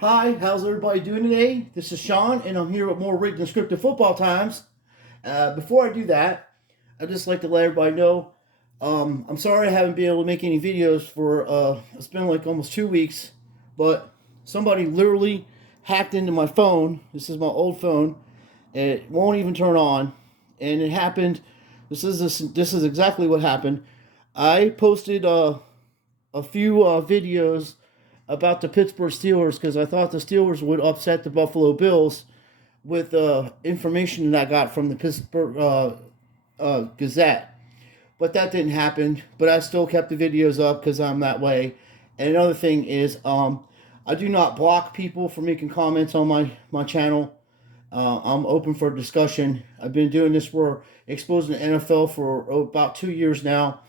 Hi, how's everybody doing today? This is Sean, and I'm here with more rigged and scripted football times. Before I do that, I'd just like to let everybody know I'm sorry I haven't been able to make any videos for it's been like almost 2 weeks, but somebody literally hacked into my phone. This is my old phone. It won't even turn on, and it happened. This is exactly what happened. I posted a few videos about the Pittsburgh Steelers because I thought the Steelers would upset the Buffalo Bills with information that I got from the Pittsburgh Gazette. But that didn't happen. But I still kept the videos up because I'm that way. And another thing is, I do not block people for making comments on my channel. I'm open for discussion. I've been doing this for exposing the NFL for about 2 years now.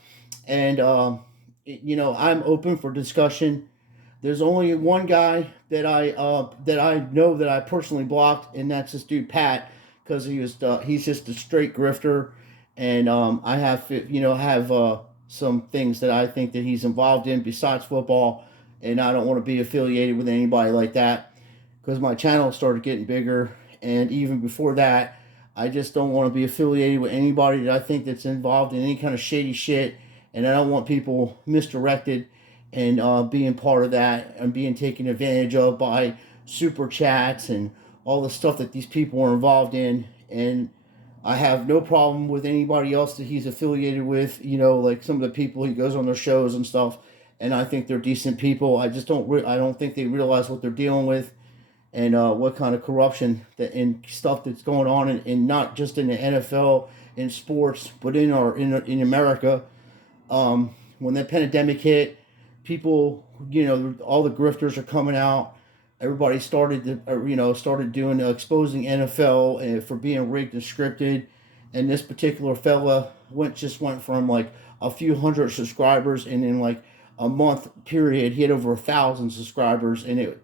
And, I'm open for discussion. There's only one guy that I know that I personally blocked, and that's this dude Pat, because he's just a straight grifter, and I have some things that I think that he's involved in besides football, and I don't want to be affiliated with anybody like that, because my channel started getting bigger, and even before that, I just don't want to be affiliated with anybody that I think that's involved in any kind of shady shit, and I don't want people misdirected and being part of that and being taken advantage of by super chats and all the stuff that these people are involved in. And I have no problem with anybody else that he's affiliated with, like some of the people he goes on their shows and stuff. And I think they're decent people. I just I don't think they realize what they're dealing with, and what kind of corruption and stuff that's going on in not just in the NFL, in sports, but in America. When the pandemic hit, people, all the grifters are coming out. Everybody started doing exposing NFL for being rigged and scripted, and this particular fella went from like a few hundred subscribers, and in like a month period, he had over 1,000 subscribers, and it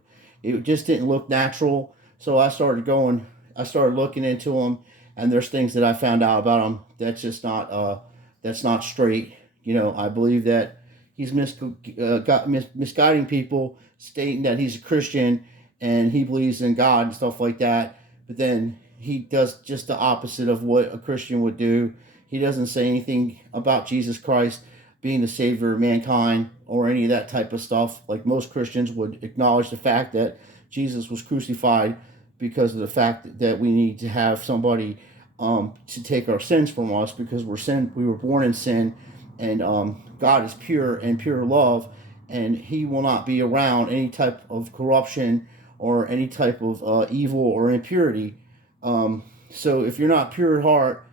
just didn't look natural. So I started looking into him, and there's things that I found out about him that's just not that's not straight. I believe that he's misguiding people, stating that he's a Christian and he believes in God and stuff like that. But then he does just the opposite of what a Christian would do. He doesn't say anything about Jesus Christ being the savior of mankind or any of that type of stuff. Like most Christians would acknowledge the fact that Jesus was crucified because of the fact that we need to have somebody to take our sins from us, because we were born in sin, and God is pure and pure love, and He will not be around any type of corruption or any type of evil or impurity. So if you're not pure at heart,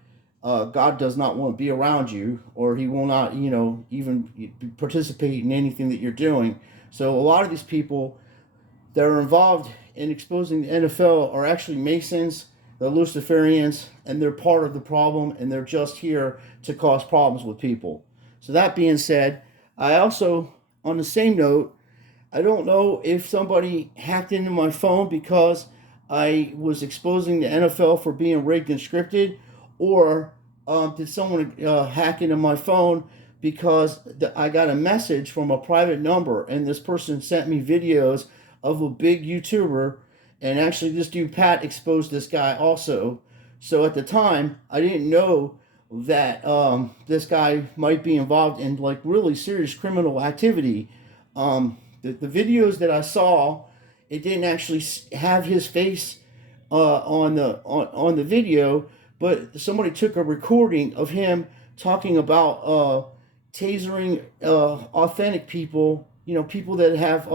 God does not want to be around you, or He will not, even participate in anything that you're doing. So a lot of these people that are involved in exposing the NFL are actually Masons, the Luciferians, and they're part of the problem, and they're just here to cause problems with people. So that being said, I also, on the same note, I don't know if somebody hacked into my phone because I was exposing the NFL for being rigged and scripted, or did someone hack into my phone because I got a message from a private number, and this person sent me videos of a big YouTuber, and actually this dude Pat exposed this guy also. So at the time, I didn't know that this guy might be involved in like really serious criminal activity. The videos that I saw, it didn't actually have his face on the video, but somebody took a recording of him talking about tasering authentic people, people that have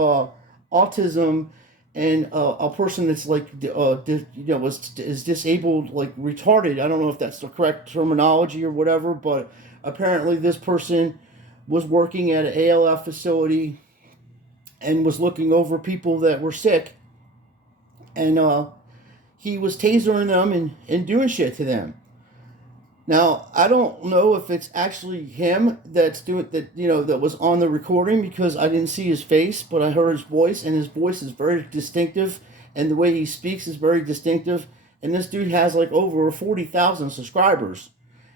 autism, and a person that's like is disabled, like retarded. I don't know if that's the correct terminology or whatever, but apparently this person was working at an ALF facility and was looking over people that were sick, and he was tasering them and doing shit to them. Now, I don't know if it's actually him that's doing that, that was on the recording, because I didn't see his face, but I heard his voice, and his voice is very distinctive, and the way he speaks is very distinctive. And this dude has like over 40,000 subscribers,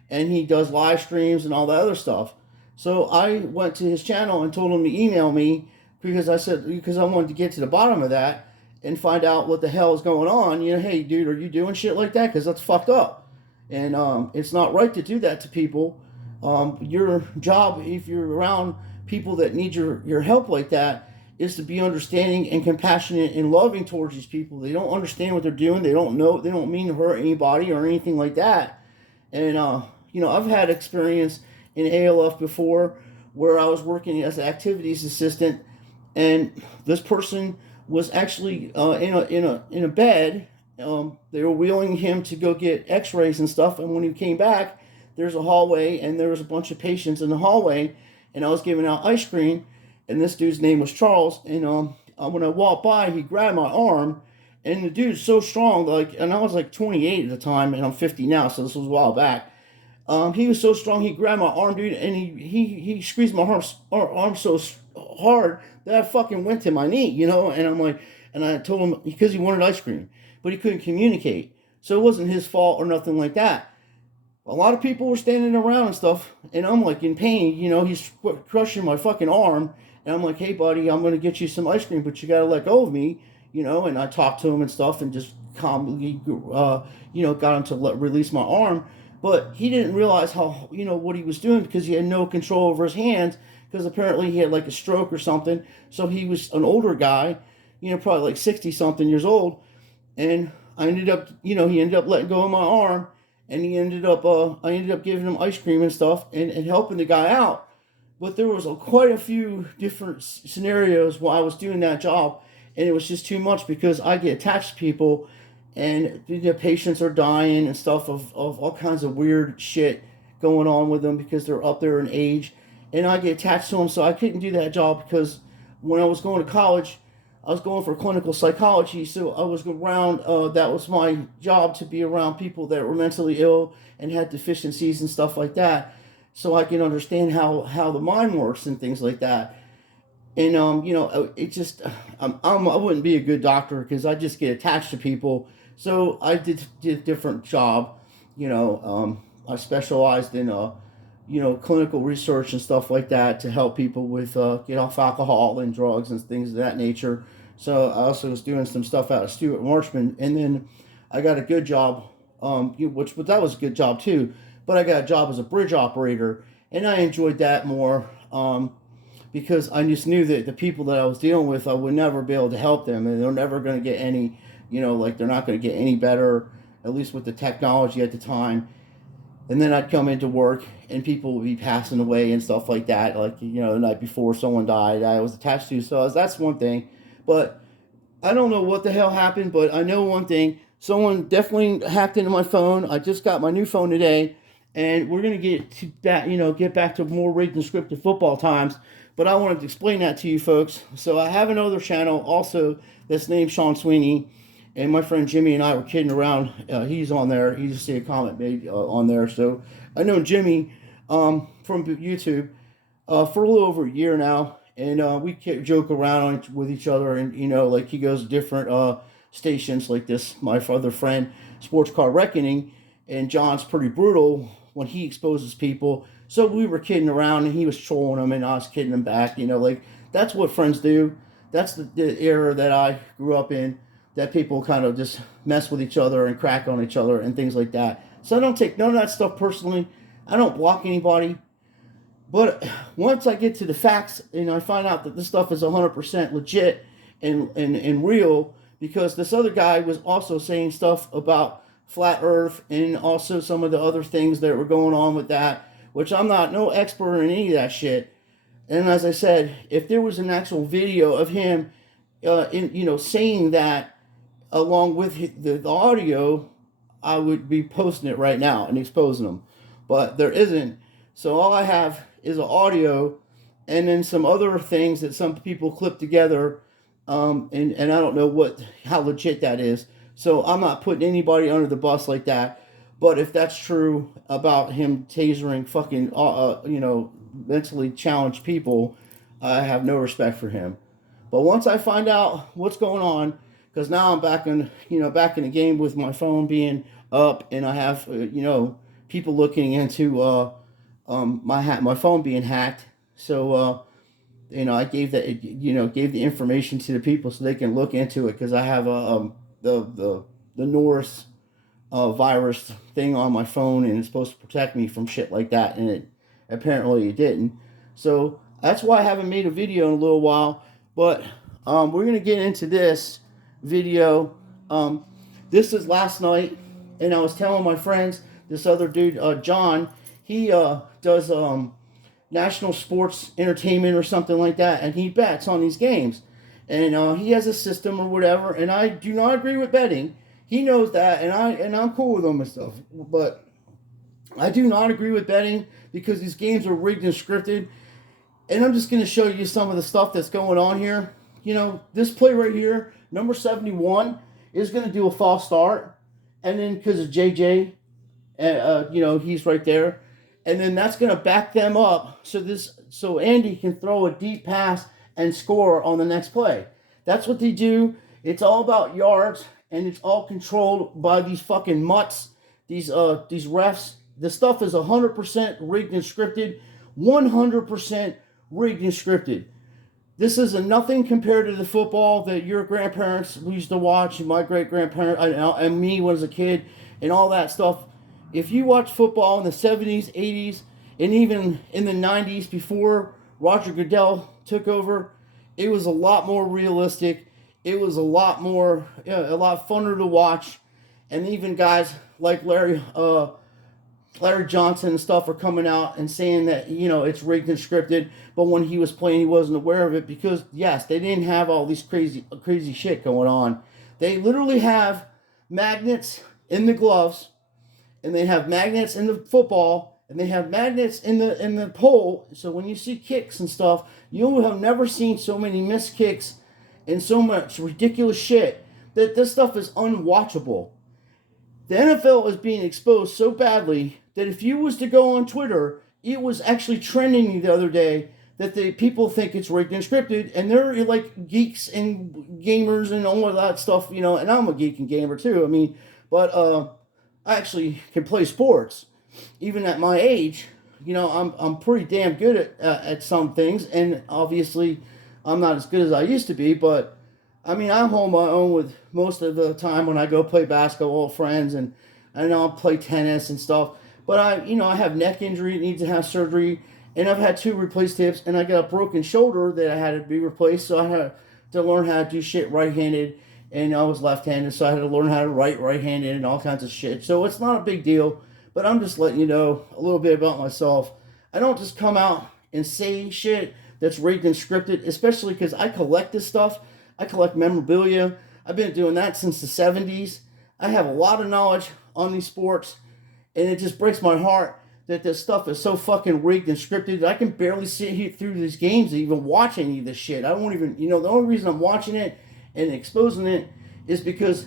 and he does live streams and all that other stuff. So I went to his channel and told him to email me, because I wanted to get to the bottom of that. and find out what the hell is going on. Hey, dude, are you doing shit like that? Because that's fucked up, and it's not right to do that to people. Your job, if you're around people that need your help like that, is to be understanding and compassionate and loving towards these people. They don't understand what they're doing. They don't know. They don't mean to hurt anybody or anything like that. And I've had experience in ALF before where I was working as an activities assistant, and this person was actually in a bed. They were wheeling him to go get X-rays and stuff, and when he came back, there's a hallway, and there was a bunch of patients in the hallway, and I was giving out ice cream, and this dude's name was Charles, and when I walked by, he grabbed my arm, and the dude's so strong, and I was like 28 at the time, and I'm 50 now, so this was a while back. He was so strong, he grabbed my arm, dude, and he squeezed my arm so hard that I fucking went to my knee, and I'm like, and I told him, because he wanted ice cream, but he couldn't communicate, so it wasn't his fault or nothing like that. A lot of people were standing around and stuff, and I'm like in pain, he's crushing my fucking arm, and I'm like, hey buddy, I'm gonna get you some ice cream, but you gotta let go of me, and I talked to him and stuff, and just calmly, got him to release my arm, but he didn't realize how, what he was doing, because he had no control over his hands, because apparently he had like a stroke or something, so he was an older guy, probably like 60 something years old, and I ended up, he ended up letting go of my arm, and I ended up giving him ice cream and stuff, and helping the guy out. But there was quite a few different scenarios while I was doing that job, and it was just too much, because I get attached to people, and the patients are dying and stuff of all kinds of weird shit going on with them, because they're up there in age, and I get attached to them, so I couldn't do that job, because when I was going to college, I was going for clinical psychology, so I was around, that was my job, to be around people that were mentally ill and had deficiencies and stuff like that, so I can understand how the mind works and things like that. And, it just, I wouldn't be a good doctor, because I just get attached to people, so I did a different job, I specialized in, clinical research and stuff like that, to help people with get off alcohol and drugs and things of that nature. So I also was doing some stuff out of Stuart Marchman, and then I got a good job, but that was a good job too. But I got a job as a bridge operator, and I enjoyed that more, because I just knew that the people that I was dealing with, I would never be able to help them, and they're never going to get any, they're not going to get any better, at least with the technology at the time. And then I'd come into work, and people would be passing away and stuff like that. Like, the night before someone died, I was attached to. So that's one thing. But I don't know what the hell happened, but I know one thing. Someone definitely hacked into my phone. I just got my new phone today, and we're going to get to that, get back to more rigged and scripted football times. But I wanted to explain that to you folks. So I have another channel also that's named Sean Sweeney. And my friend Jimmy and I were kidding around. He's on there. He just see a comment made on there. So I know Jimmy from YouTube for a little over a year now, and we joke around with each other. And like he goes to different stations like this. My other friend, Sports Car Reckoning, and John's pretty brutal when he exposes people. So we were kidding around, and he was trolling him, and I was kidding him back. Like that's what friends do. That's the era that I grew up in, that people kind of just mess with each other and crack on each other and things like that. So I don't take none of that stuff personally. I don't block anybody. But once I get to the facts and I find out that this stuff is 100% legit and real, because this other guy was also saying stuff about flat earth and also some of the other things that were going on with that, which I'm not no expert in any of that shit. And as I said, if there was an actual video of him saying that, along with the audio, I would be posting it right now and exposing them. But there isn't. So all I have is an audio, and then some other things that some people clip together, and I don't know how legit that is. So I'm not putting anybody under the bus like that. But if that's true about him tasering fucking, mentally challenged people, I have no respect for him. But once I find out what's going on, because now I'm back in the game with my phone being up, and I have people looking into my phone being hacked. So I gave that, gave the information to the people so they can look into it, because I have the Norris virus thing on my phone, and it's supposed to protect me from shit like that, and it didn't. So that's why I haven't made a video in a little while. But we're gonna get into this video. This is last night, and I was telling my friends, this other dude, John, he does National Sports Entertainment or something like that, and he bets on these games, and he has a system or whatever. And I do not agree with betting. He knows that, and I'm cool with him and stuff. But I do not agree with betting, because these games are rigged and scripted. And I'm just going to show you some of the stuff that's going on here. This play right here, number 71, is going to do a false start. And then because of JJ, he's right there. And then that's going to back them up so Andy can throw a deep pass and score on the next play. That's what they do. It's all about yards, and it's all controlled by these fucking mutts, these refs. This stuff is 100% rigged and scripted, 100% rigged and scripted. This is nothing compared to the football that your grandparents used to watch, and my great-grandparents, and me when I was a kid, and all that stuff. If you watch football in the 70s, 80s, and even in the 90s before Roger Goodell took over, it was a lot more realistic. It was a lot funner to watch. And even guys like Larry Johnson and stuff are coming out and saying that, it's rigged and scripted. But when he was playing, he wasn't aware of it, because, yes, they didn't have all these crazy shit going on. They literally have magnets in the gloves, and they have magnets in the football, and they have magnets in the pole. So when you see kicks and stuff, you have never seen so many missed kicks and so much ridiculous shit that this stuff is unwatchable. The NFL is being exposed so badly that if you was to go on Twitter, it was actually trending the other day that the people think it's rigged and scripted, and they're like geeks and gamers and all of that stuff, and I'm a geek and gamer too. But I actually can play sports, even at my age. I'm pretty damn good at some things, and obviously I'm not as good as I used to be. But I hold my own with most of the time when I go play basketball with friends, and I'll play tennis and stuff. But I have neck injury, needs to have surgery, and I've had 2 replaced hips, and I got a broken shoulder that I had to be replaced. So I had to learn how to do shit right-handed, and I was left-handed, so I had to learn how to write right-handed and all kinds of shit. So it's not a big deal, but I'm just letting you know a little bit about myself. I don't just come out and say shit that's rigged and scripted, especially because I collect this stuff. I collect memorabilia. I've been doing that since the 70s. I have a lot of knowledge on these sports, and it just breaks my heart that this stuff is so fucking rigged and scripted that I can barely sit here through these games to even watch any of this shit. I don't even, the only reason I'm watching it and exposing it is because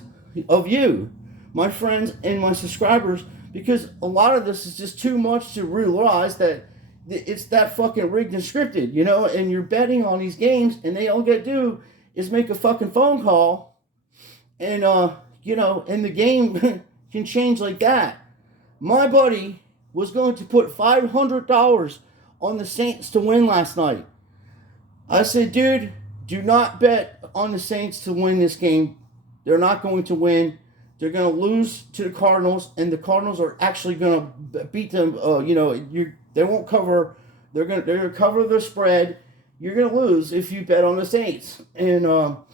of you, my friends and my subscribers, because a lot of this is just too much to realize that it's that fucking rigged and scripted, and you're betting on these games, and they all got to do is make a fucking phone call, and, and the game can change like that. My buddy was going to put $500 on the Saints to win last night. I said, dude, do not bet on the Saints to win this game. They're not going to win. They're going to lose to the Cardinals, and the Cardinals are actually going to beat them. They won't cover. They're going to cover the spread. You're going to lose if you bet on the Saints. And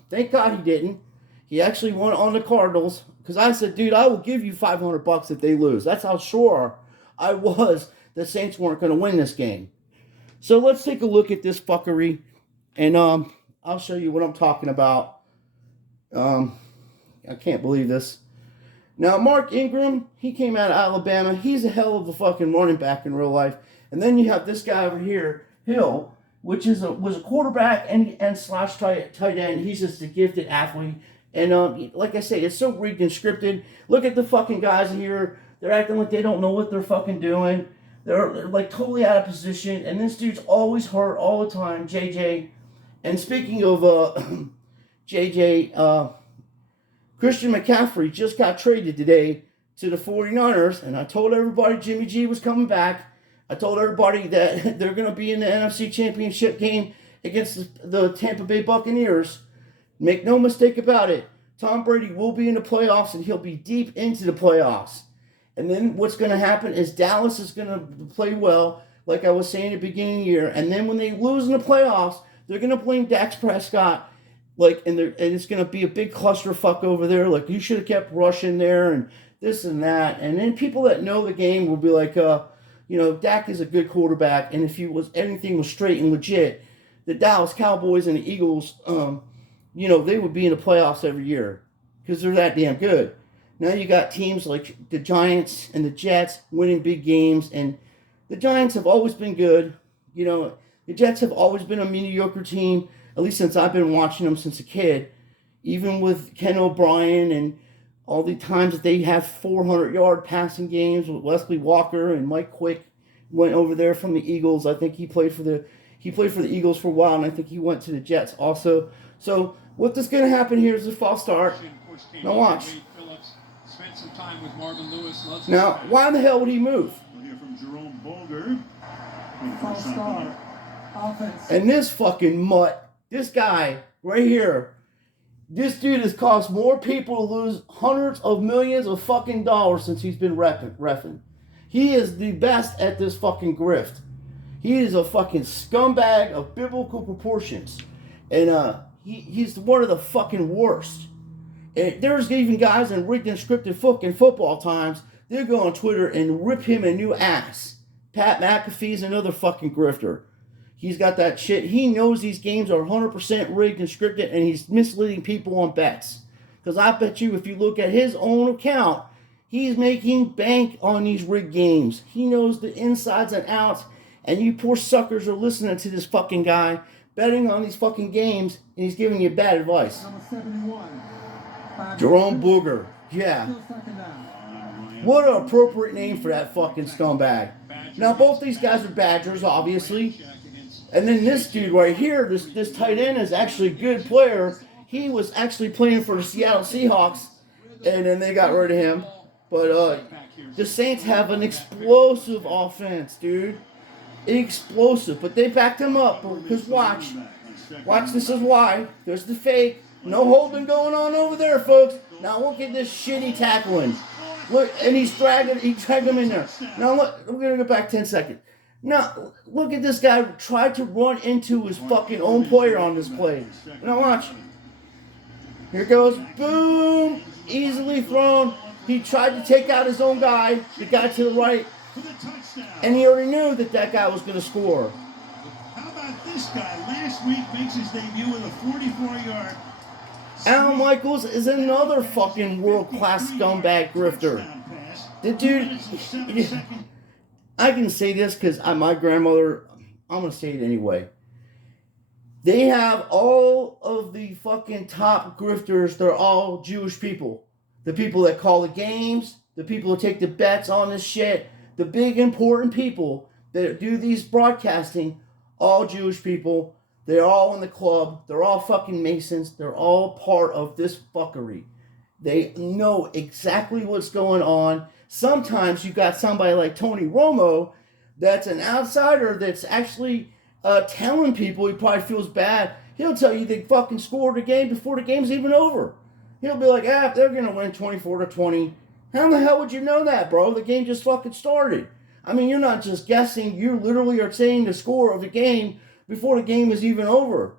thank God he didn't. He actually won on the Cardinals, because I said, dude, I will give you $500 if they lose. That's how sure I was the Saints weren't going to win this game. So let's take a look at this fuckery, and I'll show you what I'm talking about. I can't believe this. Now, Mark Ingram, he came out of Alabama. He's a hell of a fucking running back in real life. And then you have this guy over here, Hill, which was a quarterback and slash tight end. He's just a gifted athlete. And like I say, it's so rigged and scripted. Look at the fucking guys here. They're acting like they don't know what they're fucking doing. They're like totally out of position. And this dude's always hurt all the time, JJ. And speaking of JJ, Christian McCaffrey just got traded today to the 49ers. And I told everybody Jimmy G was coming back. I told everybody that they're going to be in the NFC Championship game. against the Tampa Bay Buccaneers. Make no mistake about it. Tom Brady will be in the playoffs, and he'll be deep into the playoffs. And then what's going to happen is Dallas is going to play well, like I was saying at the beginning of the year. And then when they lose in the playoffs, they're going to blame Dak Prescott. And it's going to be a big clusterfuck over there. Like, you should have kept rushing there and this and that. And then people that know the game will be like, Dak is a good quarterback. And if anything was straight and legit, the Dallas Cowboys and the Eagles, they would be in the playoffs every year because they're that damn good. Now you got teams like the Giants and the Jets winning big games, and the Giants have always been good. The Jets have always been a mediocre team, at least since I've been watching them since a kid. Even with Ken O'Brien and all the times that they have 400-yard passing games with Wesley Walker and Mike Quick went over there from the Eagles. I think he played for the Eagles for a while, and I think he went to the Jets also. So what is going to happen here is a false start. Now watch. Now, why in the hell would he move? False start. And this fucking mutt, this guy right here, this dude has caused more people to lose hundreds of millions of fucking dollars since he's been reffing. He is the best at this fucking grift. He is a fucking scumbag of biblical proportions. And he's one of the fucking worst. And there's even guys in rigged and scripted fucking football times, they'll go on Twitter and rip him a new ass. Pat McAfee's another fucking grifter. He's got that shit. He knows these games are 100% rigged and scripted, and he's misleading people on bets. Because I bet you if you look at his own account, he's making bank on these rigged games. He knows the insides and outs, and you poor suckers are listening to this fucking guy betting on these fucking games, and he's giving you bad advice. Number 71. Jerome Booger. Yeah. What an appropriate name for that fucking scumbag. Now, both these guys are Badgers, obviously. And then this dude right here, this tight end is actually a good player. He was actually playing for the Seattle Seahawks, and then they got rid of him. But the Saints have an explosive offense, dude. Explosive. But they backed him up. Because watch, this is why. There's the fake. No holding going on over there, folks. Now look at this shitty tackling. Look, and he dragged him in there. Now look, we're going to go back 10 seconds. Now, look at this guy tried to run into his fucking own player on this play. Now watch. Here goes. Boom. Easily thrown. He tried to take out his own guy, the guy to the right. And he already knew that guy was going to score. How about this guy? Last week makes his debut with a 44-yard. Al Michaels is another fucking world-class scumbag grifter. The dude, I can say this because my grandmother, I'm going to say it anyway. They have all of the fucking top grifters, they're all Jewish people. The people that call the games, the people that take the bets on this shit, the big important people that do these broadcasting, all Jewish people. They're all in the club. They're all fucking Masons. They're all part of this fuckery. They know exactly what's going on. Sometimes you got somebody like Tony Romo that's an outsider that's actually telling people he probably feels bad. He'll tell you they fucking scored the game before the game's even over. He'll be like, they're going to win 24-20. How the hell would you know that, bro? The game just fucking started. I mean, you're not just guessing. You literally are saying the score of the game before the game is even over.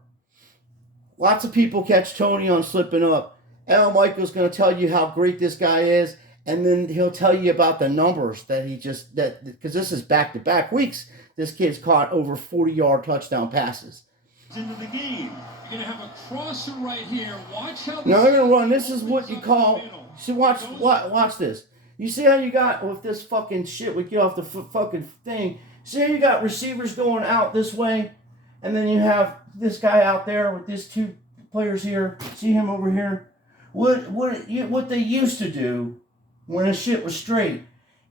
Lots of people catch Tony on slipping up. Al Michaels going to tell you how great this guy is, and then he'll tell you about the numbers that because this is back-to-back weeks. This kid's caught over 40-yard touchdown passes. Into the game. You're going to have a crosser right here. Watch how now they're going to run. This is what you call. See, watch this. You see how you got with this fucking shit? We get off the fucking thing. See how you got receivers going out this way, and then you have this guy out there with these two players here. See him over here. What they used to do when the shit was straight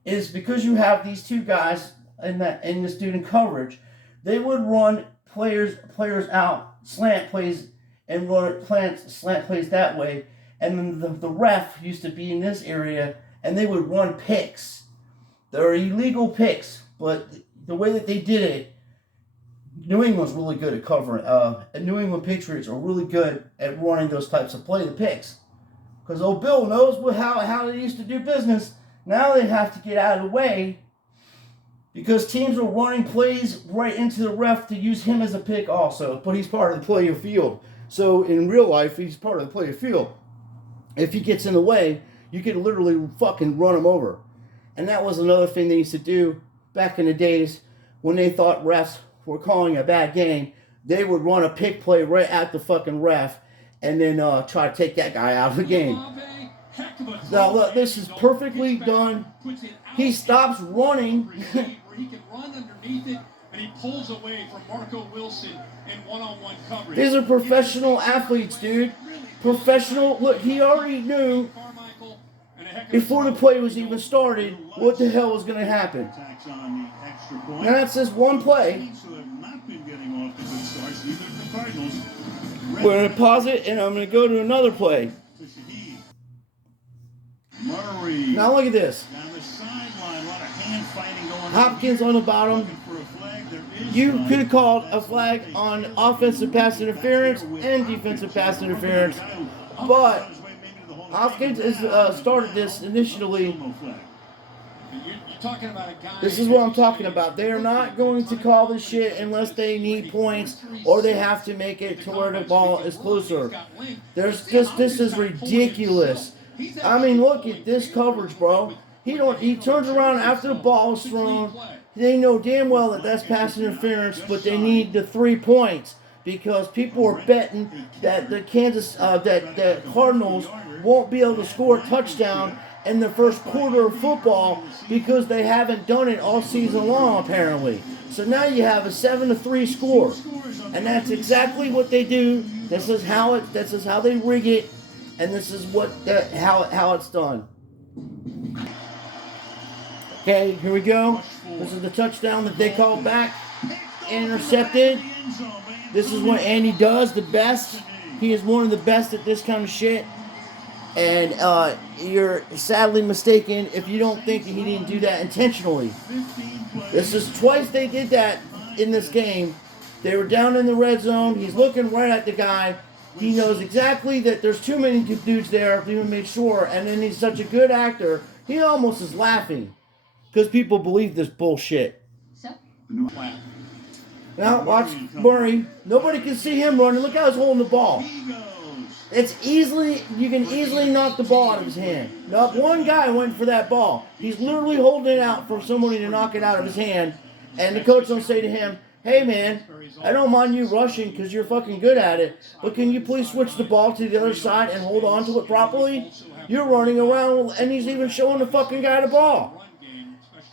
is because you have these two guys and this dude in coverage, they would run players out, slant plays, and run slant plays that way. And then the ref used to be in this area, and they would run picks. They're illegal picks, but the way that they did it, New England's really good at covering. And New England Patriots are really good at running those types of play, the picks. Because old Bill knows how they used to do business. Now they have to get out of the way because teams are running plays right into the ref to use him as a pick also. But he's part of the play of field. So in real life, he's part of the play of field. If he gets in the way, you can literally fucking run him over. And that was another thing they used to do back in the days when they thought refs were calling a bad game. They would run a pick play right at the fucking ref and then try to take that guy out of the game. Now look, this is perfectly done. He stops running. He can run underneath it, and he pulls away from Marco Wilson in one-on-one coverage. These are professional athletes, dude. Professional. Look, he already knew before the play was even started what the hell was going to happen. Now that's just one play. We're going to pause it, and I'm going to go to another play. Now look at this. Hopkins on the bottom. You could have called a flag on offensive pass interference and defensive pass interference, but Hopkins has started this initially. This is what I'm talking about. They're not going to call this shit unless they need points or they have to make it to where the ball is closer. This is ridiculous. I mean, look at this coverage, bro. He turns around after the ball is thrown. They know damn well that that's pass interference, but they need the 3 points because people are betting that the Cardinals won't be able to score a touchdown in the first quarter of football because they haven't done it all season long, apparently. So now you have a 7-3 score, and that's exactly what they do. This is how they rig it, and this is how it's done. Okay, here we go. This is the touchdown that they called back. Intercepted. This is what Andy does the best. He is one of the best at this kind of shit. And you're sadly mistaken if you don't think that he didn't do that intentionally. This is twice they did that in this game. They were down in the red zone. He's looking right at the guy. He knows exactly that there's too many dudes there to even make sure. And then he's such a good actor, he almost is laughing. Because people believe this bullshit. Now, watch Murray. Nobody can see him running. Look how he's holding the ball. You can easily knock the ball out of his hand. Not one guy went for that ball. He's literally holding it out for somebody to knock it out of his hand. And the coach will say to him, hey man, I don't mind you rushing because you're fucking good at it, but can you please switch the ball to the other side and hold on to it properly? You're running around and he's even showing the fucking guy the ball.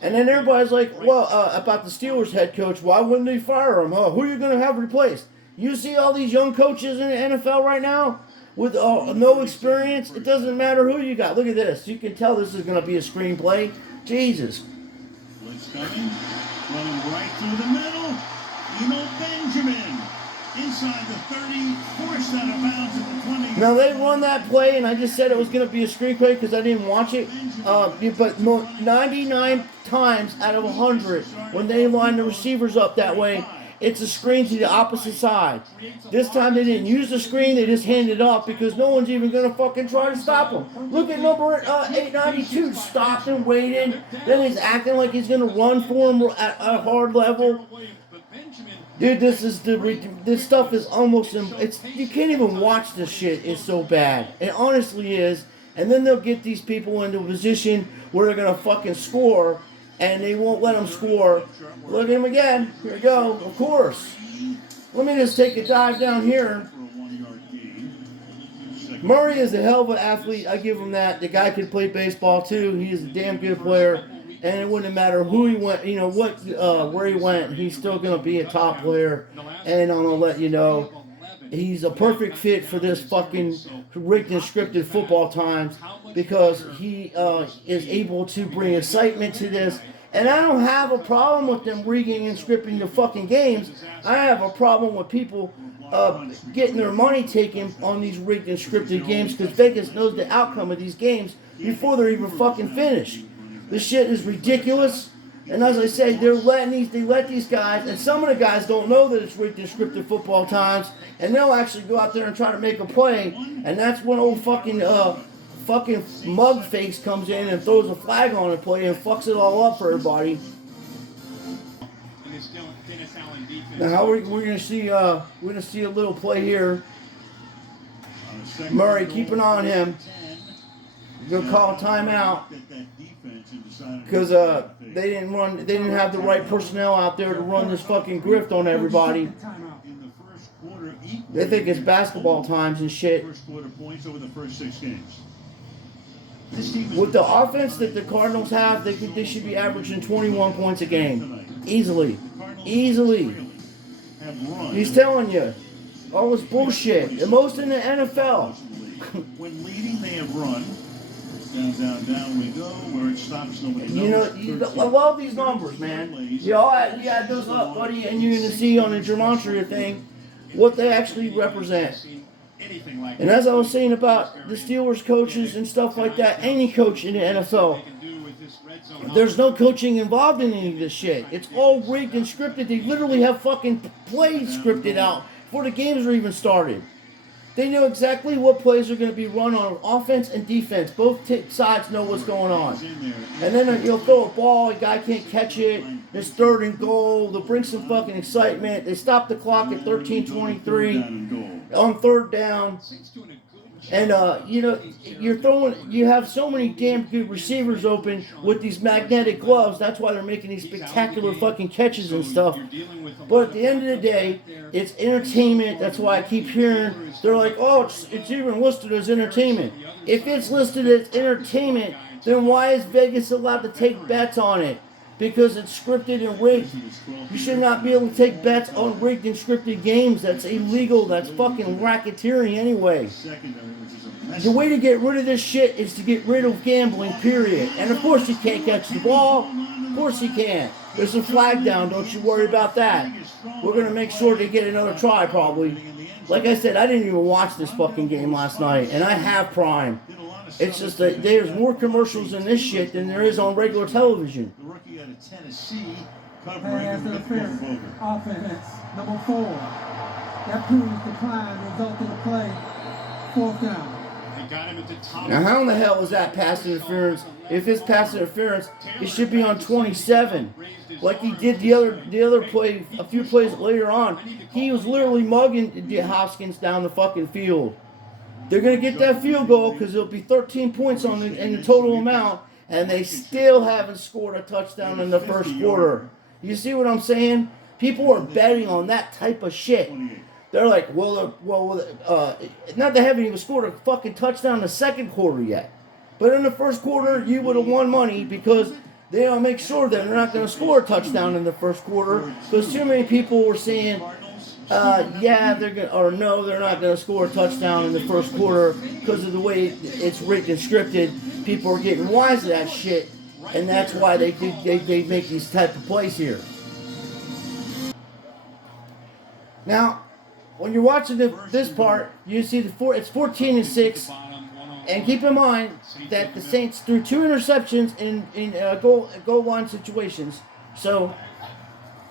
And then everybody's like, well, about the Steelers head coach, why wouldn't they fire him? Who are you going to have replaced? You see all these young coaches in the NFL right now with no experience? It doesn't matter who you got. Look at this. You can tell this is going to be a screenplay. Jesus. Blitz coming, running right through the middle. Benjamin inside the 30, forced out of bounds at the 20. Now they run that play, and I just said it was going to be a screenplay because I didn't watch it. But 99 times out of 100, when they line the receivers up that way, it's a screen to the opposite side. This time they didn't use the screen, they just handed it off because no one's even going to fucking try to stop him. Look at number 892, stopped and waited. Then he's acting like he's going to run for him at a hard level. Dude, this stuff is almost, you can't even watch this shit. It's so bad. It honestly is. And then they'll get these people into a position where they're going to fucking score, and they won't let them score. Look at him again. Here we go. Of course. Let me just take a dive down here. Murray is a hell of an athlete. I give him that. The guy can play baseball too. He is a damn good player. And it wouldn't matter who he went, where he went, he's still going to be a top player. And I'm going to let you know, he's a perfect fit for this fucking rigged and scripted football times because he is able to bring excitement to this. And I don't have a problem with them rigging and scripting the fucking games. I have a problem with people getting their money taken on these rigged and scripted games because Vegas knows the outcome of these games before they're even fucking finished. This shit is ridiculous, And as I say, they let these guys, and some of the guys don't know that it's rigged in scripted football times, and they'll actually go out there and try to make a play, and that's when old fucking mug face comes in and throws a flag on the play and fucks it all up for everybody. Now we're gonna see a little play here. Murray, keep an eye on him. We're gonna call a timeout because they didn't have the right personnel out there to run this fucking grift on everybody. They think it's basketball times and shit. First quarter points over the first 6 games. With the offense that the Cardinals have, they should be averaging 21 points a game. Easily. He's telling you. All this bullshit. The most in the NFL. When leading, they have run. Down we go. Where it stops, nobody knows. I love these numbers, man. You add those up, buddy, and you're going to see on the gematria thing what they actually represent. And as I was saying about the Steelers coaches and stuff like that, any coach in the NFL, there's no coaching involved in any of this shit. It's all rigged and scripted. They literally have fucking plays scripted out before the games are even started. They know exactly what plays are going to be run on offense and defense. Both sides know what's going on. And then you'll throw a ball, a guy can't catch it. It's 3rd and goal. They'll bring some fucking excitement. They stop the clock at 13:23 on 3rd down. And you have so many damn good receivers open with these magnetic gloves. That's why they're making these spectacular fucking catches and stuff. But at the end of the day, it's entertainment. That's why I keep hearing they're like, oh, it's even listed as entertainment. If it's listed as entertainment, then why is Vegas allowed to take bets on it? Because it's scripted and rigged. You should not be able to take bets on rigged and scripted games. That's illegal. That's fucking racketeering anyway. The way to get rid of this shit is to get rid of gambling, period. And of course you can't catch the ball. Of course you can't. There's a flag down. Don't you worry about that. We're going to make sure to get another try probably. Like I said, I didn't even watch this fucking game last night. And I have Prime. It's just that there's more commercials in this shit than there is on regular television. The rookie out of Tennessee Pass covering interference. Offense. Number 4. That proves the crime. Result of the play. 4th down. Now, how in the hell is that pass interference? If it's pass interference, it should be on 27, like he did the other play a few plays later on. He was literally mugging Hoskins down the fucking field. They're gonna get that field goal because it'll be 13 points in the total amount, and they still haven't scored a touchdown in the first quarter. You see what I'm saying? People are betting on that type of shit. They're like, not they haven't even scored a fucking touchdown in the second quarter yet. But in the first quarter, you would have won money because they don't make sure that they're not going to score a touchdown in the first quarter. Because too many people were saying, they're going or no, they're not going to score a touchdown in the first quarter because of the way it's rigged and scripted. People are getting wise to that shit, and that's why they make these type of plays here. Now, when you're watching this part, you see it's 14-6, and keep in mind that the Saints threw 2 interceptions in goal line situations. So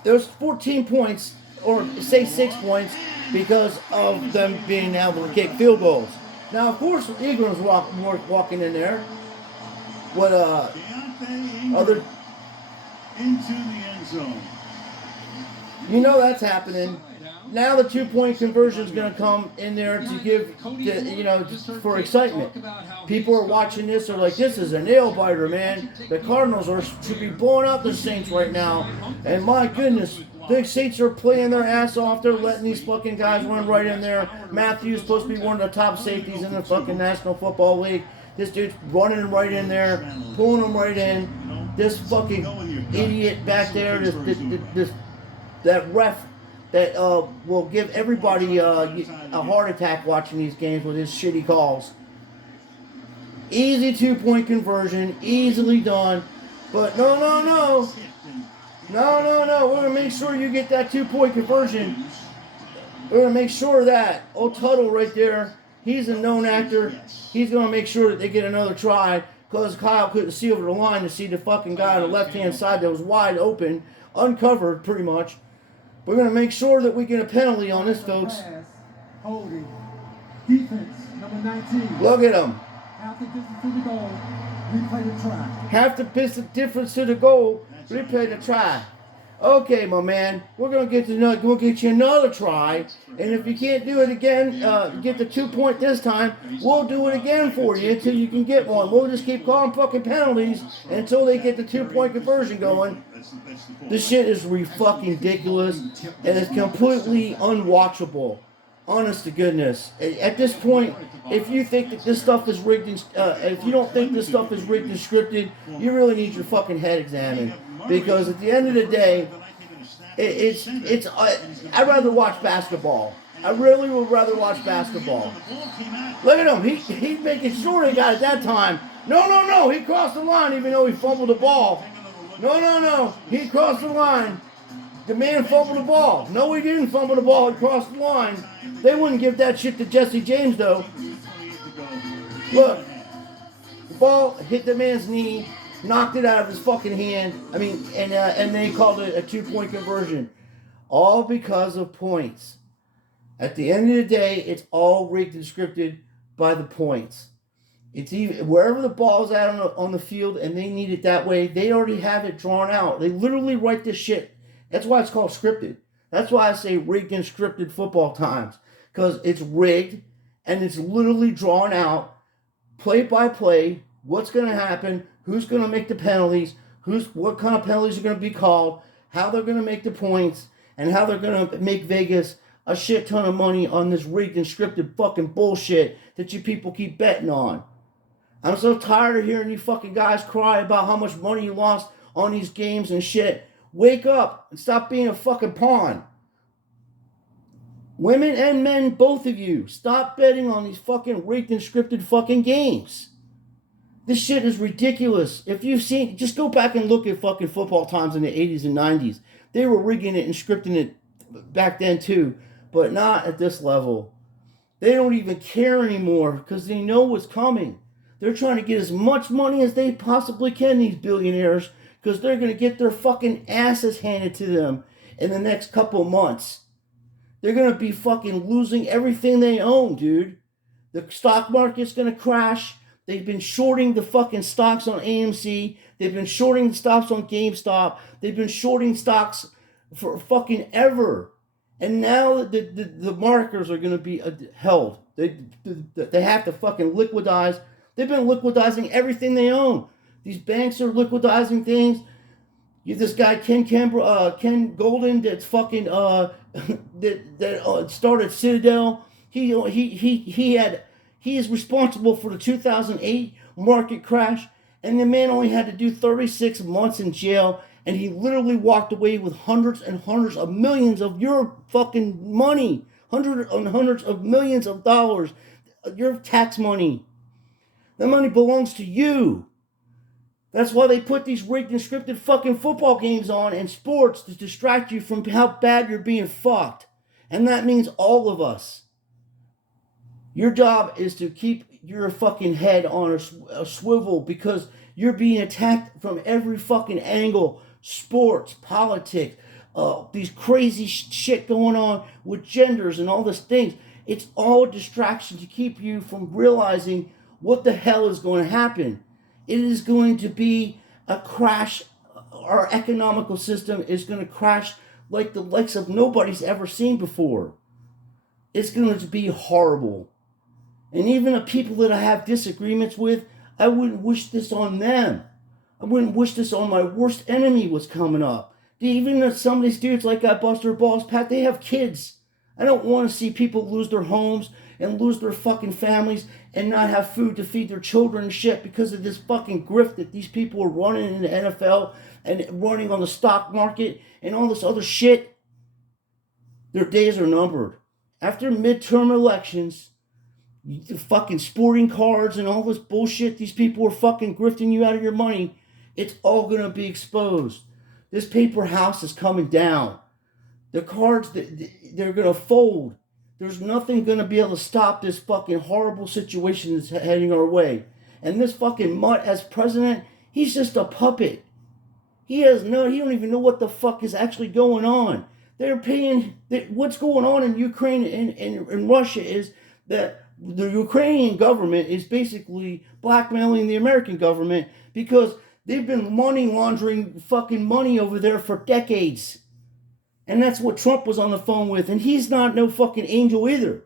there's 14 points, or say 6 points, because of them being able to kick field goals. Now, of course, Ingram's walking in there. What other into the end zone. You know that's happening. Now the 2-point conversion is going to come in there to give, just for excitement. People are watching this, they're like, this is a nail biter, man. The Cardinals should be blowing out the Saints right now. And my goodness, the Saints are playing their ass off. They're letting these fucking guys run right in there. Matthews supposed to be one of the top safeties in the fucking National Football League. This dude's running right in there, pulling them right in. This fucking idiot back there, that ref that will give everybody a heart attack watching these games with his shitty calls. Easy 2-point conversion, easily done. But no. We're going to make sure you get that 2-point conversion. We're going to make sure that old Tuttle right there, he's a known actor. He's going to make sure that they get another try because Kyle couldn't see over the line to see the fucking guy on the left-hand side that was wide open, uncovered pretty much. We're going to make sure that we get a penalty on this, folks. Pass, holding. Defense, number 19. Look at him. Half the distance to the goal. Replay the try. Half the difference to the goal. Replay the try. Okay, my man. We're gonna get you another try, and if you can't do it again, get the 2 point this time. We'll do it again for you until you can get one. We'll just keep calling fucking penalties until they get the 2 point conversion going. This shit is fucking ridiculous, and it's completely unwatchable. Honest to goodness. At this point, if you think that this stuff is rigged, if you don't think this stuff is rigged and scripted, you really need your fucking head examined. Because at the end of the day, I'd rather watch basketball. I really would rather watch basketball. Look at him. He's making sure he got it that time. No. He crossed the line even though he fumbled the ball. No. He crossed the line. The man fumbled the ball. No, he didn't fumble the ball. He crossed the line. They wouldn't give that shit to Jesse James, though. Look. The ball hit the man's knee, knocked it out of his fucking hand. And they called it a 2 point conversion. All because of points. At the end of the day, it's all rigged and scripted by the points. It's even wherever the ball's at on the field and they need it that way, they already have it drawn out. They literally write this shit. That's why it's called scripted. That's why I say rigged and scripted football times. Because it's rigged and it's literally drawn out, play by play, what's going to happen, who's going to make the penalties, what kind of penalties are going to be called, how they're going to make the points, and how they're going to make Vegas a shit ton of money on this rigged and scripted fucking bullshit that you people keep betting on. I'm so tired of hearing you fucking guys cry about how much money you lost on these games and shit. Wake up and stop being a fucking pawn. Women and men, both of you, stop betting on these fucking rigged and scripted fucking games. This shit is ridiculous. If you've seen, just go back and look at fucking football times in the 80s and 90s. They were rigging it and scripting it back then too, but not at this level. They don't even care anymore because they know what's coming. They're trying to get as much money as they possibly can, these billionaires, because they're going to get their fucking asses handed to them in the next couple months. They're going to be fucking losing everything they own, dude. The stock market's going to crash. They've been shorting the fucking stocks on AMC. They've been shorting the stocks on GameStop. They've been shorting stocks for fucking ever. And now the markers are going to be held. They have to fucking liquidize. They've been liquidizing everything they own. These banks are liquidizing things. This guy Ken Golden that's fucking that started Citadel. He is responsible for the 2008 market crash, and the man only had to do 36 months in jail, and he literally walked away with hundreds and hundreds of millions of your fucking money, hundreds and hundreds of millions of dollars, your tax money. That money belongs to you. That's why they put these rigged and scripted fucking football games on and sports to distract you from how bad you're being fucked. And that means all of us. Your job is to keep your fucking head on a swivel because you're being attacked from every fucking angle. Sports, politics, these crazy shit going on with genders and all these things. It's all a distraction to keep you from realizing what the hell is going to happen. It is going to be a crash. Our economical system is going to crash like the likes of nobody's ever seen before. It's going to be horrible. And even the people that I have disagreements with, I wouldn't wish this on them. I wouldn't wish this on my worst enemy was coming up. Even some of these dudes like that Buster Balls, Pat, they have kids. I don't want to see people lose their homes and lose their fucking families and not have food to feed their children and shit because of this fucking grift that these people are running in the NFL and running on the stock market and all this other shit. Their days are numbered. After midterm elections, the fucking sporting cards and all this bullshit, these people are fucking grifting you out of your money. It's all going to be exposed. This paper house is coming down. The cards, they're going to fold. There's nothing going to be able to stop this fucking horrible situation that's heading our way. And this fucking mutt as president, he's just a puppet. He don't even know what the fuck is actually going on. They're paying, what's going on in Ukraine and Russia is that the Ukrainian government is basically blackmailing the American government because they've been money laundering fucking money over there for decades. And that's what Trump was on the phone with. And he's not no fucking angel either.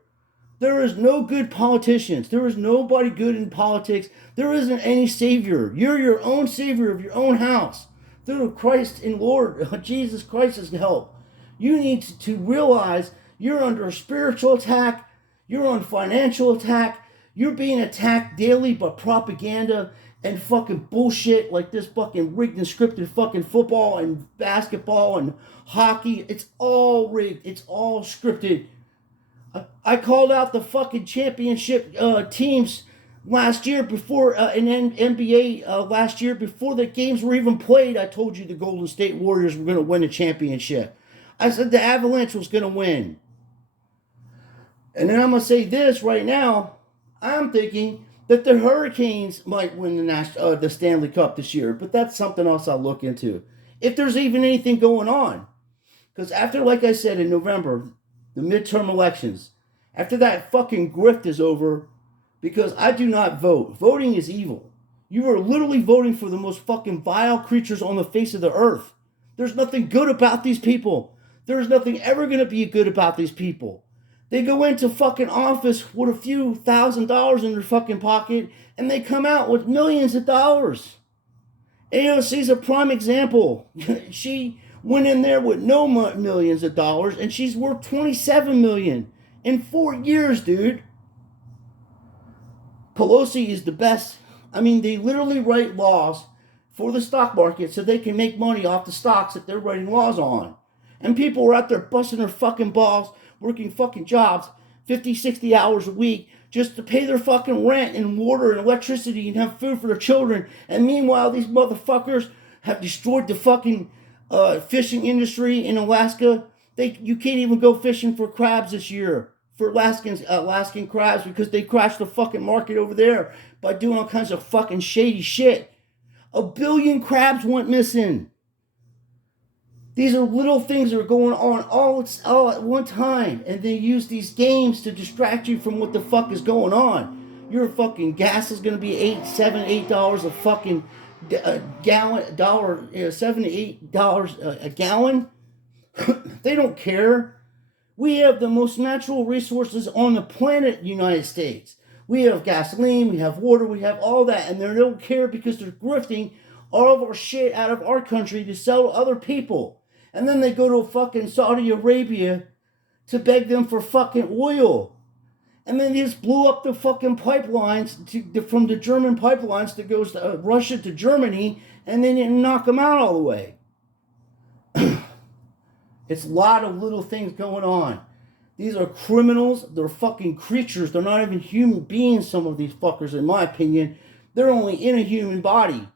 There is no good politicians. There is nobody good in politics. There isn't any savior. You're your own savior of your own house. Through Christ and Lord Jesus Christ's help. You need to realize you're under a spiritual attack. You're on financial attack. You're being attacked daily by propaganda and fucking bullshit like this fucking rigged and scripted fucking football and basketball and hockey. It's all rigged. It's all scripted. I called out the fucking championship teams last year before in NBA last year before the games were even played. I told you the Golden State Warriors were going to win a championship. I said the Avalanche was going to win. And then I'm going to say this right now. I'm thinking that the Hurricanes might win the Stanley Cup this year. But that's something else I'll look into. If there's even anything going on. Because after, like I said, in November, the midterm elections, after that fucking grift is over, because I do not vote. Voting is evil. You are literally voting for the most fucking vile creatures on the face of the earth. There's nothing good about these people. There's nothing ever going to be good about these people. They go into fucking office with a few $1,000s in their fucking pocket, and they come out with millions of dollars. AOC's a prime example. She went in there with no millions of dollars, and she's worth $27 million in 4 years, dude. Pelosi is the best. I mean, they literally write laws for the stock market so they can make money off the stocks that they're writing laws on. And people are out there busting their fucking balls, working fucking jobs, 50, 60 hours a week, just to pay their fucking rent and water and electricity and have food for their children. And meanwhile, these motherfuckers have destroyed the fucking fishing industry in Alaska. You can't even go fishing for crabs this year, for Alaskan crabs, because they crashed the fucking market over there by doing all kinds of fucking shady shit. 1 billion crabs went missing. These are little things that are going on all at one time, and they use these games to distract you from what the fuck is going on. Your fucking gas is going to be $8 a fucking gallon, $7 to $8 a gallon. They don't care. We have the most natural resources on the planet, United States. We have gasoline, we have water, we have all that, and they don't care because they're grifting all of our shit out of our country to sell to other people. And then they go to fucking Saudi Arabia to beg them for fucking oil. And then they just blew up the fucking pipelines from the German pipelines that goes to Russia to Germany, and then didn't knock them out all the way. It's a lot of little things going on. These are criminals. They're fucking creatures. They're not even human beings, some of these fuckers, in my opinion. They're only in a human body.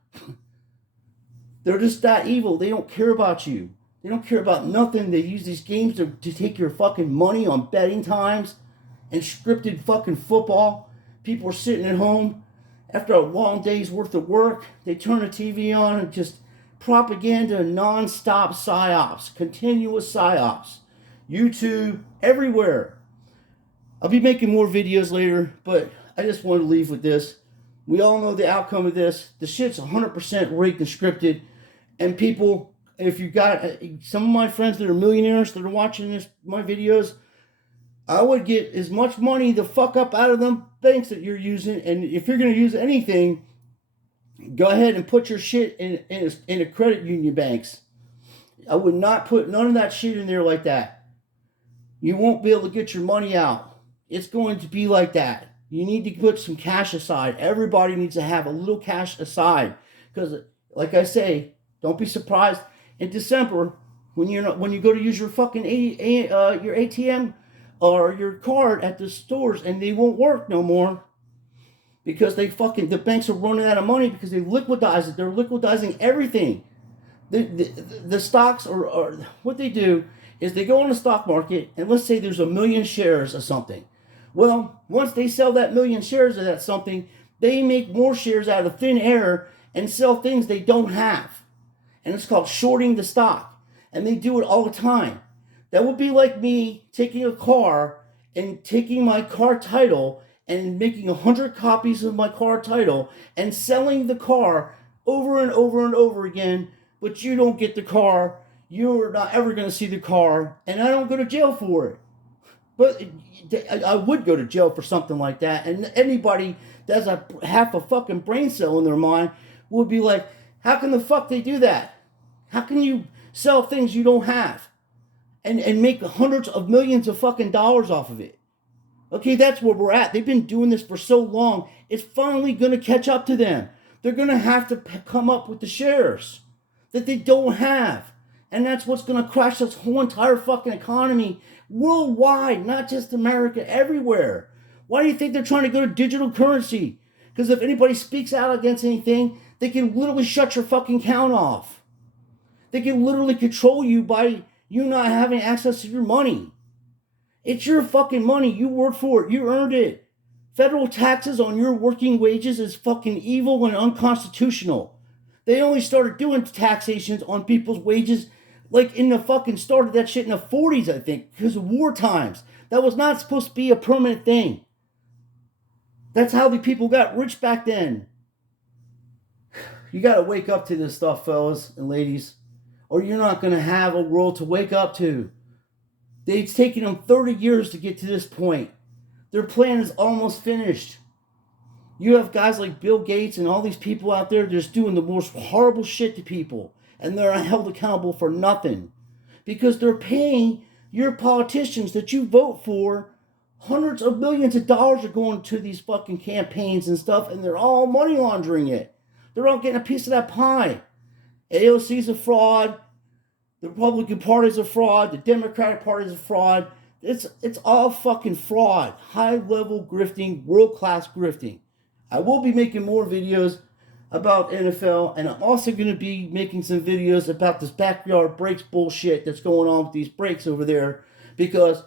They're just that evil. They don't care about you. They don't care about nothing. They use these games to take your fucking money on betting times and scripted fucking football. People are sitting at home after a long day's worth of work. They turn the TV on and just propaganda, non-stop psyops, continuous psyops. YouTube, everywhere. I'll be making more videos later, but I just wanted to leave with this. We all know the outcome of this. The shit's 100% rigged and scripted. And people, if you got some of my friends that are millionaires that are watching my videos, I would get as much money the fuck up out of them banks that you're using. And if you're going to use anything, go ahead and put your shit in a credit union banks. I would not put none of that shit in there like that. You won't be able to get your money out. It's going to be like that. You need to put some cash aside. Everybody needs to have a little cash aside. Because, like I say, don't be surprised in December when you go to use your fucking your ATM or your card at the stores and they won't work no more. Because the banks are running out of money because they liquidize it. They're liquidizing everything. The stocks are what they do is they go on the stock market and let's say there's 1 million shares of something. Well, once they sell that 1 million shares of that something, They make more shares out of thin air and sell things they don't have. And it's called shorting the stock. And they do it all the time. That would be like me taking a car and taking my car title and making 100 copies of my car title and selling the car over and over and over again, but you don't get the car, you're not ever going to see the car, and I don't go to jail for it. But I would go to jail for something like that, and anybody that has a half a fucking brain cell in their mind would be like, how can the fuck they do that? How can you sell things you don't have and make hundreds of millions of fucking dollars off of it? Okay, that's where we're at. They've been doing this for so long. It's finally going to catch up to them. They're going to have to come up with the shares that they don't have. And that's what's going to crash this whole entire fucking economy worldwide, not just America, everywhere. Why do you think they're trying to go to digital currency? Because if anybody speaks out against anything, they can literally shut your fucking account off. They can literally control you by you not having access to your money. It's your fucking money. You worked for it. You earned it. Federal taxes on your working wages is fucking evil and unconstitutional. They only started doing taxations on people's wages like in the fucking started that shit in the 40s, I think, because of war times. That was not supposed to be a permanent thing. That's how the people got rich back then. You got to wake up to this stuff, fellas and ladies, or you're not going to have a world to wake up to. It's taken them 30 years to get to this point. Their plan is almost finished. You have guys like Bill Gates and all these people out there just doing the most horrible shit to people, and they're held accountable for nothing because they're paying your politicians that you vote for. Hundreds of millions of dollars are going to these fucking campaigns and stuff, and they're all money laundering it. They're all getting a piece of that pie. AOC's a fraud. The Republican Party's a fraud. The Democratic Party's a fraud. It's all fucking fraud. High-level grifting, world-class grifting. I will be making more videos about NFL, and I'm also going to be making some videos about this backyard breaks bullshit that's going on with these breaks over there, because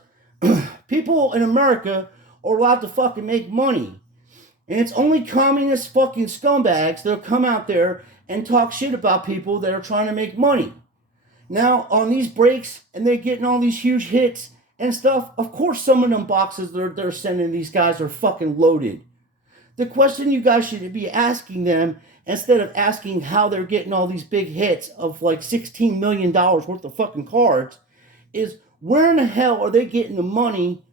people in America are allowed to fucking make money. And it's only communist fucking scumbags that'll come out there and talk shit about people that are trying to make money. Now, on these breaks, and they're getting all these huge hits and stuff, of course some of them boxes they're sending these guys are fucking loaded. The question you guys should be asking them, instead of asking how they're getting all these big hits of like $16 million worth of fucking cards, is where in the hell are they getting the money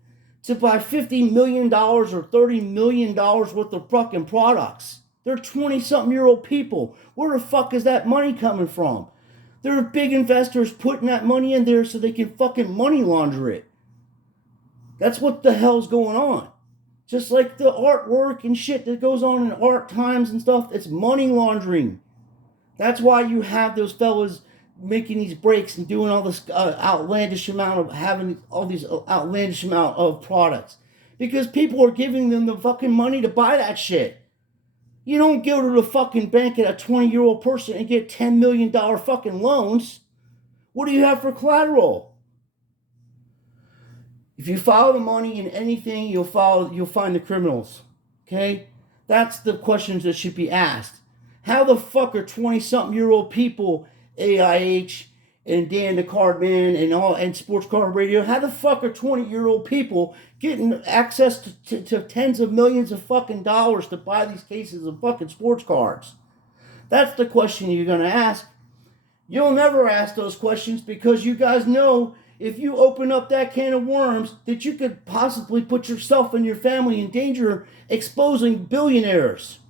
to buy $50 million or $30 million worth of fucking products? They're 20-something-year-old people. Where the fuck is that money coming from? There are big investors putting that money in there so they can fucking money launder it. That's what the hell's going on. Just like the artwork and shit that goes on in art times and stuff, it's money laundering. That's why you have those fellas making these breaks and doing all this outlandish amount of, having all these outlandish amount of products. Because people are giving them the fucking money to buy that shit. You don't go to the fucking bank at a 20-year-old person and get $10 million fucking loans. What do you have for collateral? If you follow the money in anything, you'll find the criminals. Okay? That's the questions that should be asked. How the fuck are 20-something-year-old people, AIH and Dan the Cardman and Sports Card Radio, how the fuck are 20-year-old people getting access to tens of millions of fucking dollars to buy these cases of fucking sports cards? That's the question you're going to ask. You'll never ask those questions because you guys know if you open up that can of worms that you could possibly put yourself and your family in danger exposing billionaires.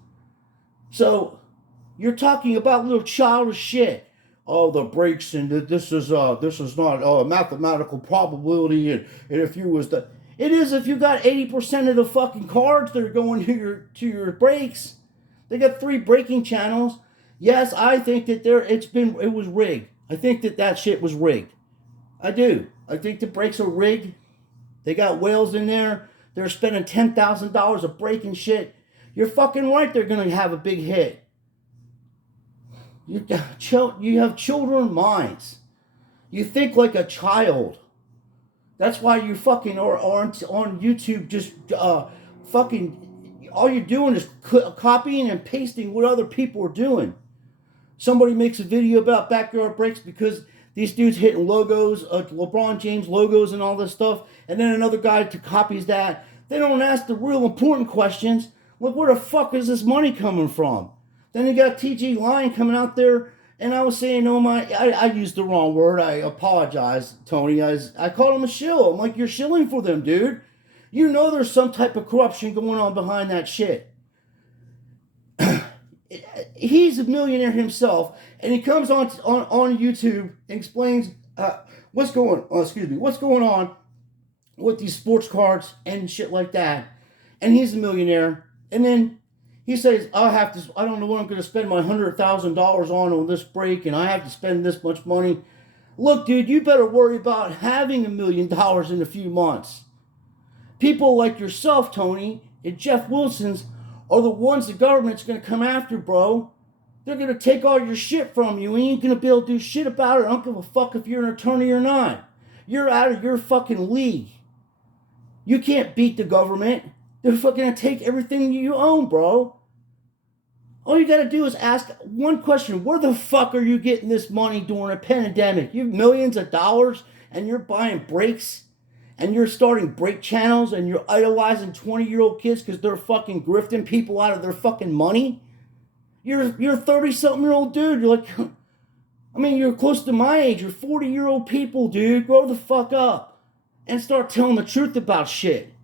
So you're talking about little childish shit. Oh, the breaks and this is not a mathematical probability, and if you was the, it is if you got 80% of the fucking cards that are going to your breaks. They got 3 breaking channels. Yes, I think that it was rigged. I think that shit was rigged. I do. I think the breaks are rigged. They got whales in there. They're spending $10,000 of breaking shit. You're fucking right. They're gonna have a big hit. You have children minds. You think like a child. That's why you fucking aren't on YouTube just fucking all you're doing is copying and pasting what other people are doing. Somebody makes a video about backyard breaks because these dudes hitting logos, LeBron James logos and all this stuff, and then another guy copies that. They don't ask the real important questions. Like, where the fuck is this money coming from? Then you got TG Lion coming out there, and I was saying, I used the wrong word. I apologize, Tony. I called him a shill. I'm like, you're shilling for them, dude. You know there's some type of corruption going on behind that shit. He's a millionaire himself, and he comes on YouTube and explains what's going on with these sports cards and shit like that. And he's a millionaire, and then he says, I don't know what I'm going to spend my $100,000 on this break, and I have to spend this much money. Look, dude, you better worry about having $1 million in a few months. People like yourself, Tony, and Jeff Wilson's are the ones the government's going to come after, bro. They're going to take all your shit from you, and you ain't going to be able to do shit about it. I don't give a fuck if you're an attorney or not. You're out of your fucking league. You can't beat the government. They're fucking going to take everything you own, bro. All you got to do is ask one question. Where the fuck are you getting this money during a pandemic? You have millions of dollars, and you're buying breaks, and you're starting break channels, and you're idolizing 20-year-old kids because they're fucking grifting people out of their fucking money. You're a 30-something-year-old dude. You're like, I mean, you're close to my age. You're 40-year-old people, dude. Grow the fuck up and start telling the truth about shit.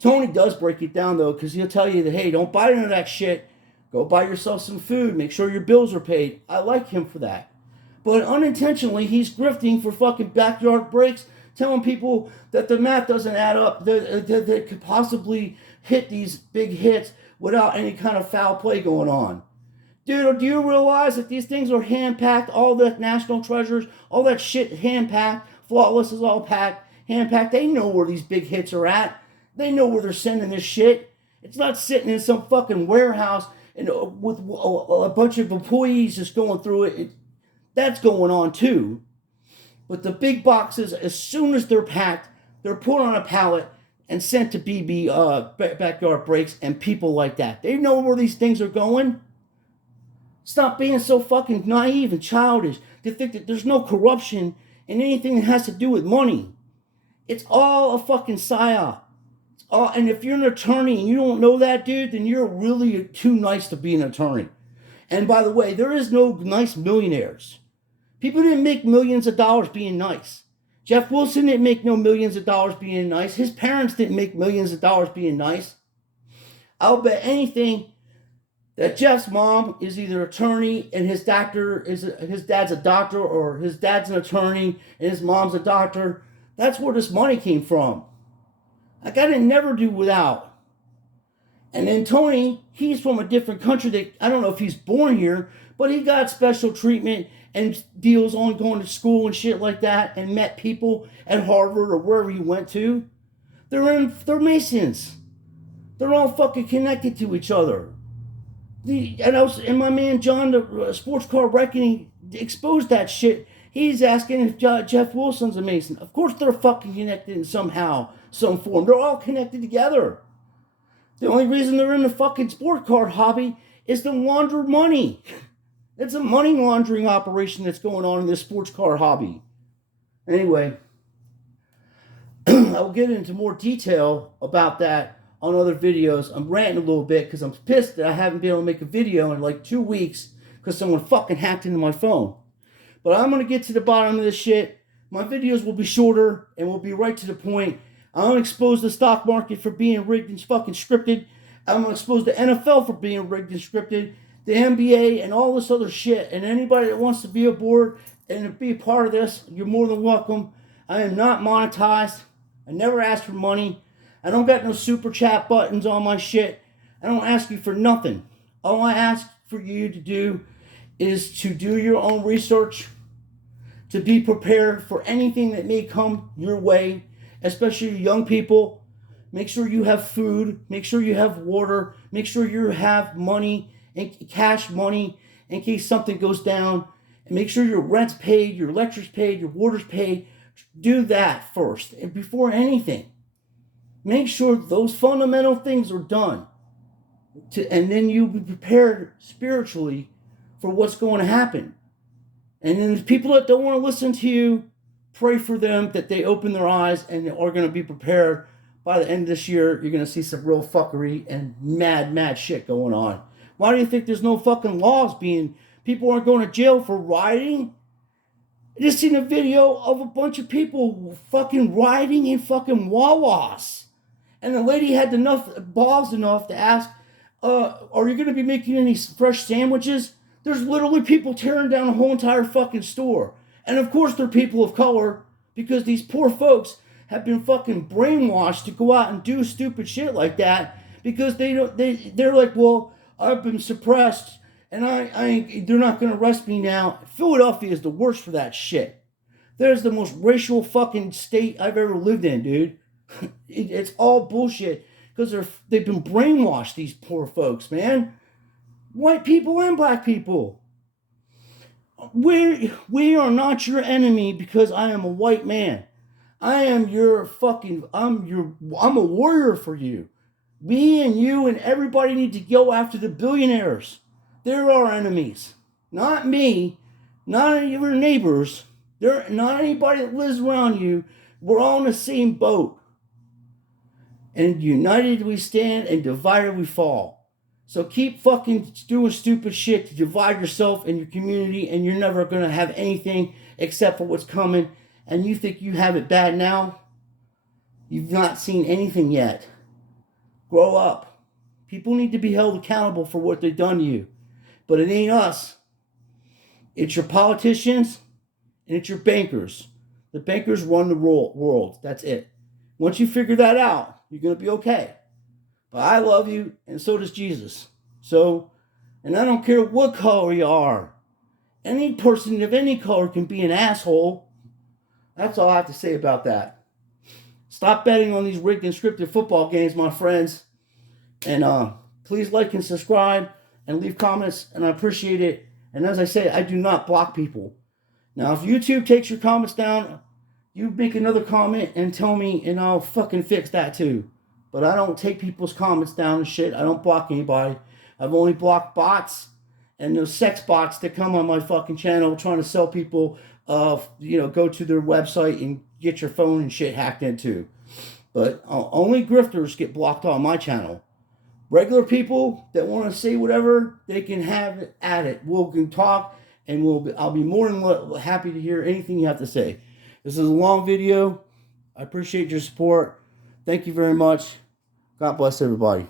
Tony does break it down, though, because he'll tell you that, hey, don't buy into that shit. Go buy yourself some food. Make sure your bills are paid. I like him for that. But unintentionally, he's grifting for fucking backyard breaks, telling people that the math doesn't add up, that they could possibly hit these big hits without any kind of foul play going on. Dude, do you realize that these things are hand-packed? All the national treasures, all that shit hand-packed. Flawless is all packed, hand-packed. They know where these big hits are at. They know where they're sending this shit. It's not sitting in some fucking warehouse and with a bunch of employees just going through it. That's going on too. But the big boxes, as soon as they're packed, they're put on a pallet and sent to backyard breaks and people like that. They know where these things are going. Stop being so fucking naive and childish to think that there's no corruption in anything that has to do with money. It's all a fucking psyop. And if you're an attorney and you don't know that, dude, then you're really too nice to be an attorney. And by the way, there is no nice millionaires. People didn't make millions of dollars being nice. Jeff Wilson didn't make no millions of dollars being nice. His parents didn't make millions of dollars being nice. I'll bet anything that Jeff's mom is either an attorney and his dad's a doctor, or his dad's an attorney and his mom's a doctor. That's where this money came from. Like, I didn't never do without. And then Tony, he's from a different country that I don't know if he's born here, but he got special treatment and deals on going to school and shit like that, and met people at Harvard or wherever he went to. They're Masons. They're all fucking connected to each other. And my man John, the Sports Car Reckoning, exposed that shit. He's asking if Jeff Wilson's a Mason. Of course they're fucking connected in somehow, some form. They're all connected together. The only reason they're in the fucking sport car hobby is to launder money. It's a money laundering operation that's going on in this sports car hobby. Anyway, I'll get into more detail about that on other videos. I'm ranting a little bit because I'm pissed that I haven't been able to make a video in like 2 weeks because someone fucking hacked into my phone. But I'm going to get to the bottom of this shit. My videos will be shorter and will be right to the point. I'm going to expose the stock market for being rigged and fucking scripted. I'm going to expose the NFL for being rigged and scripted. The NBA and all this other shit. And anybody that wants to be aboard and be a part of this, you're more than welcome. I am not monetized. I never ask for money. I don't got no super chat buttons on my shit. I don't ask you for nothing. All I ask for you to do is to do your own research, to be prepared for anything that may come your way, especially young people. Make sure you have food. Make sure you have water. Make sure you have money, and cash money, in case something goes down. And make sure your rent's paid, your electric's paid, your water's paid. Do that first, and before anything. Make sure those fundamental things are done. and then you be prepared spiritually for what's going to happen. And then the people that don't want to listen to you, pray for them that they open their eyes and are going to be prepared. By the end of this year, you're going to see some real fuckery and mad shit going on. Why do you think there's no fucking laws being... People aren't going to jail for rioting? I just seen a video of a bunch of people fucking rioting in fucking Wawas. And the lady had balls enough to ask, are you going to be making any fresh sandwiches? There's literally people tearing down the whole entire fucking store. And of course they're people of color, because these poor folks have been fucking brainwashed to go out and do stupid shit like that, because they're like, well, I've been suppressed and they're not going to arrest me now. Philadelphia is the worst for that shit. There's the most racial fucking state I've ever lived in, dude. It's all bullshit, because they've been brainwashed, these poor folks, man. White people and black people. We are not your enemy because I am a white man. I am I'm a warrior for you. Me and you and everybody need to go after the billionaires. They're our enemies. Not me, not any of your neighbors. They're not anybody that lives around you. We're all in the same boat. And united we stand, and divided we fall. So keep fucking doing stupid shit to divide yourself and your community, and you're never going to have anything except for what's coming. And you think you have it bad now? You've not seen anything yet. Grow up. People need to be held accountable for what they've done to you. But it ain't us. It's your politicians and it's your bankers. The bankers run the world. That's it. Once you figure that out, you're going to be okay. But I love you, and so does Jesus. So, and I don't care what color you are. Any person of any color can be an asshole. That's all I have to say about that. Stop betting on these rigged and scripted football games, my friends. And please like and subscribe and leave comments, and I appreciate it. And as I say, I do not block people. Now, if YouTube takes your comments down, you make another comment and tell me, and I'll fucking fix that too. But I don't take people's comments down and shit. I don't block anybody. I've only blocked bots and those sex bots that come on my fucking channel trying to sell people, go to their website and get your phone and shit hacked into. But only grifters get blocked on my channel. Regular people that want to say whatever, they can have it at it. We can talk, and I'll be more than happy to hear anything you have to say. This is a long video. I appreciate your support. Thank you very much. God bless everybody.